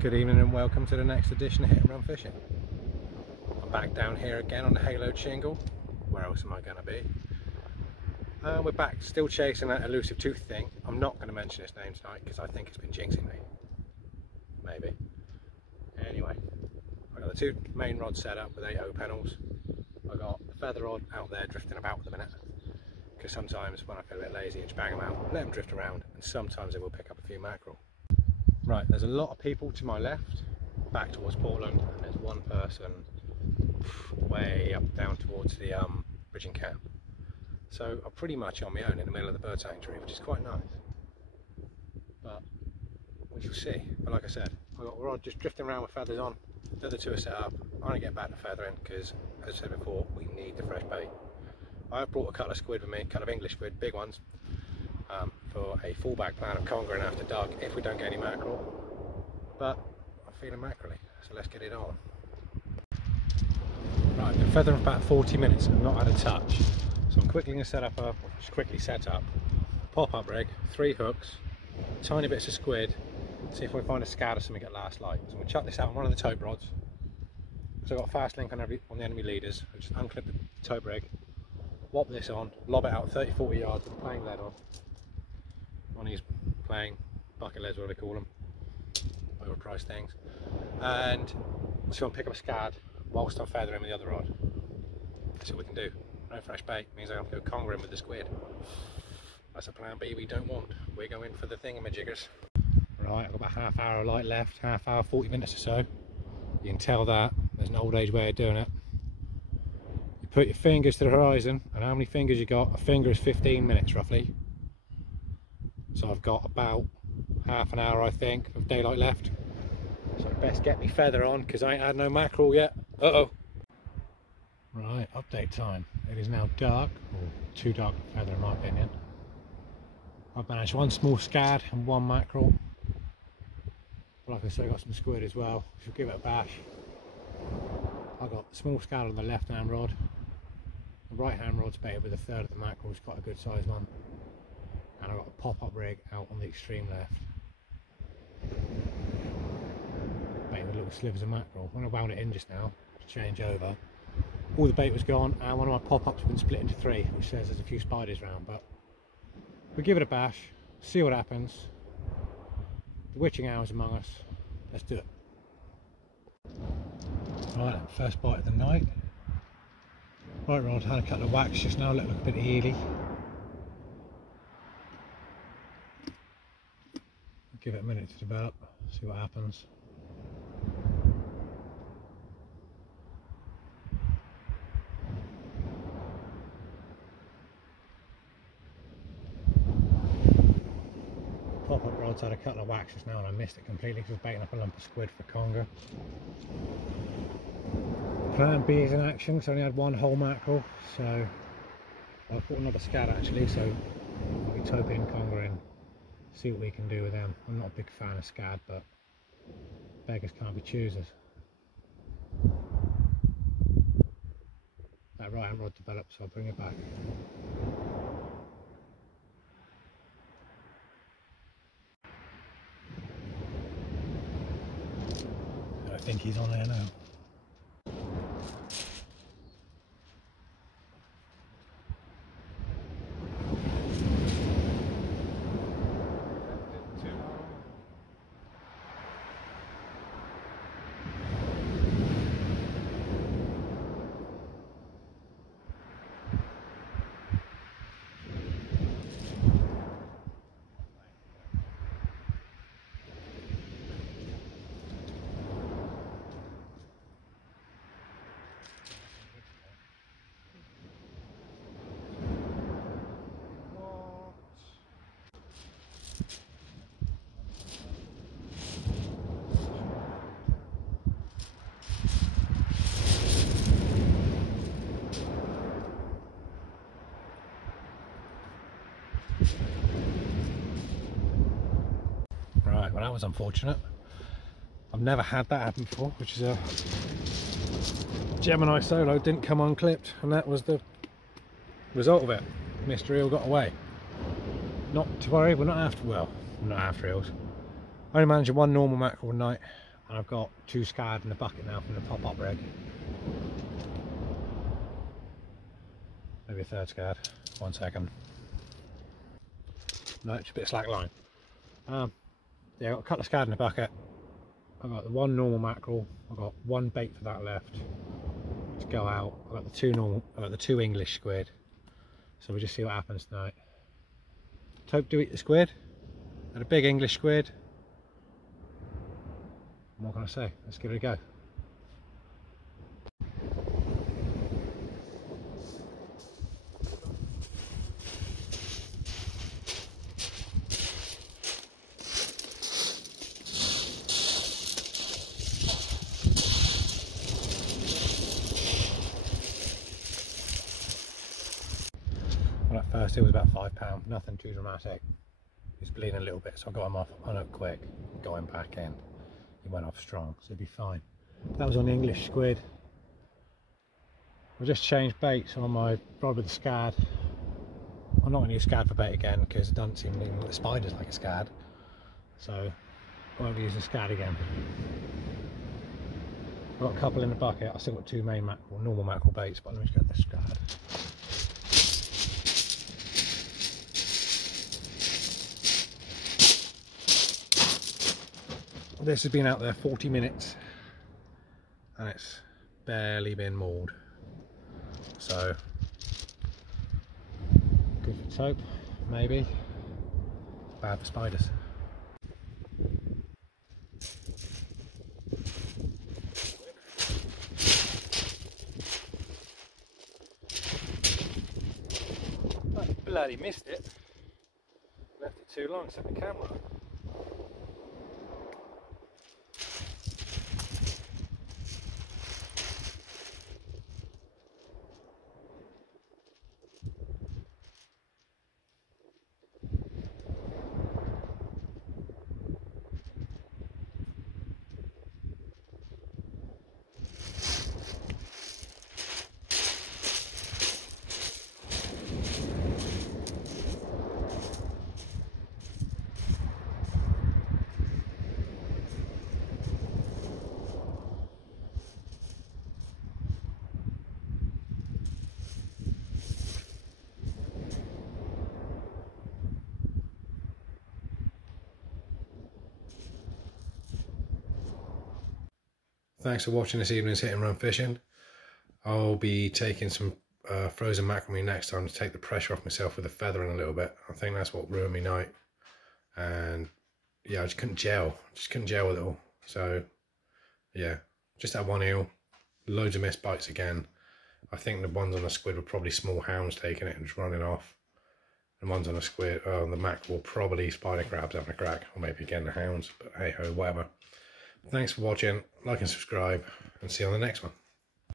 Good evening and welcome to the next edition of Hit and Run Fishing. I'm back down here again on the haloed shingle. Where else am I going to be? We're back still chasing that elusive tooth thing. I'm not going to mention its name tonight because I think it's been jinxing me. Maybe. Anyway, I've got the two main rods set up with 8/0 panels. I've got the feather rod out there drifting about at the minute because sometimes when I feel a bit lazy I just bang them out, let them drift around, and sometimes they will pick up a few mackerel. Right, there's a lot of people to my left, back towards Portland, and there's one person way up down towards the bridging camp. So I'm pretty much on my own in the middle of the bird sanctuary, which is quite nice. But we shall see. But like I said, I've got a rod just drifting around with feathers on. The other two are set up. I'm going to get back to feathering because, as I said before, we need the fresh bait. I have brought a couple of squid with me, kind of English squid, big ones. For a fallback plan of congering after dark if we don't get any mackerel, but I'm feeling mackerel-y, so let's get it on. Right, I've been feathering for about 40 minutes and not had a touch, so I'm quickly going to set up pop-up rig, 3 hooks, tiny bits of squid, see if we find a scad or something at last light. So I'm going to chuck this out on one of the tope rods, so I've got a fast link on the enemy leaders. I'll just unclip the tope rig, whop this on, lob it out 30-40 yards with the playing lead on. On these playing bucket leads, whatever they call them, overpriced things, and we'll see if I can pick up a scad whilst I'm feathering with the other rod. See what we can do. No fresh bait means I have to go congering with the squid. That's a plan B we don't want. We're going for the thingamajiggers. Right, I've got about half hour of light left, half hour, 40 minutes or so. You can tell that there's an old age way of doing it. You put your fingers to the horizon, and how many fingers you got? A finger is 15 minutes roughly. So I've got about half an hour, I think, of daylight left. So I best get me feather on because I ain't had no mackerel yet. Uh-oh. Right, update time. It is now dark, or too dark for feather in my opinion. I've managed one small scad and one mackerel. But like I said, I got some squid as well. Should give it a bash. I've got the small scad on the left hand rod. The right hand rod's baited with a third of the mackerel, it's quite a good sized one. And I've got a pop-up rig out on the extreme left. Bait with little slivers of mackerel. When I wound it in just now to change over, all the bait was gone and one of my pop-ups has been split into 3, which says there's a few spiders around, but we'll give it a bash, see what happens. The witching hour's among us. Let's do it. Right, first bite of the night. Right rod, had a couple of whacks just now, look a bit eely. Give it a minute to develop, see what happens. Pop-up rod's had a couple of whacks now and I missed it completely because I was baiting up a lump of squid for conger. Plan B is in action because I only had one whole mackerel, so I caught another scad actually, so I'll be toping and congering. See what we can do with them. I'm not a big fan of scad, but beggars can't be choosers. That right hand rod developed, so I'll bring it back. I think he's on there now. Right, well that was unfortunate. I've never had that happen before, which is a Gemini solo, didn't come unclipped, and that was the result of it. Mr. Eel got away. Not to worry, we're not after, well, we're not after eels. I only managed one normal mackerel a night. And I've got 2 scad in the bucket now from the pop-up rig. Maybe a 3rd scad. 1 second. No, it's a bit slack line. Yeah, I've got a couple of scad in the bucket. I've got the 1 normal mackerel. I've got 1 bait for that left to go out. I've got the 2 normal. I've got the 2 English squid. So we'll just see what happens tonight. Tope, do eat the squid. Got a big English squid. What can I say? Let's give it a go. Well, at first it was about £5, nothing too dramatic. He's bleeding a little bit, so I got him off on it quick, got him back in. He went off strong, so he'd be fine. That was on the English squid. I just changed baits on my rod with the scad. I'm not going to use scad for bait again because it doesn't seem even the spiders like a scad. So I won't use the scad again. I've got a couple in the bucket. I've still got 2 main mackerel, normal mackerel baits, but let me just get the scad. This has been out there 40 minutes and it's barely been mauled. So good for Tope, maybe. Bad for spiders. I bloody missed it. Left it too long, set the camera. Thanks for watching this evening's hit and run fishing. I'll be taking some frozen mackerel next time to take the pressure off myself with the feathering a little bit. I think that's what ruined me night. And yeah, I just couldn't gel with it all. So yeah, just had 1 eel, loads of missed bites again. I think the ones on the squid were probably small hounds taking it and just running off. And ones on the squid, on the mackerel, probably spider crabs having a crack, or maybe again the hounds, but hey ho, whatever. Thanks for watching, like and subscribe, and see you on the next one.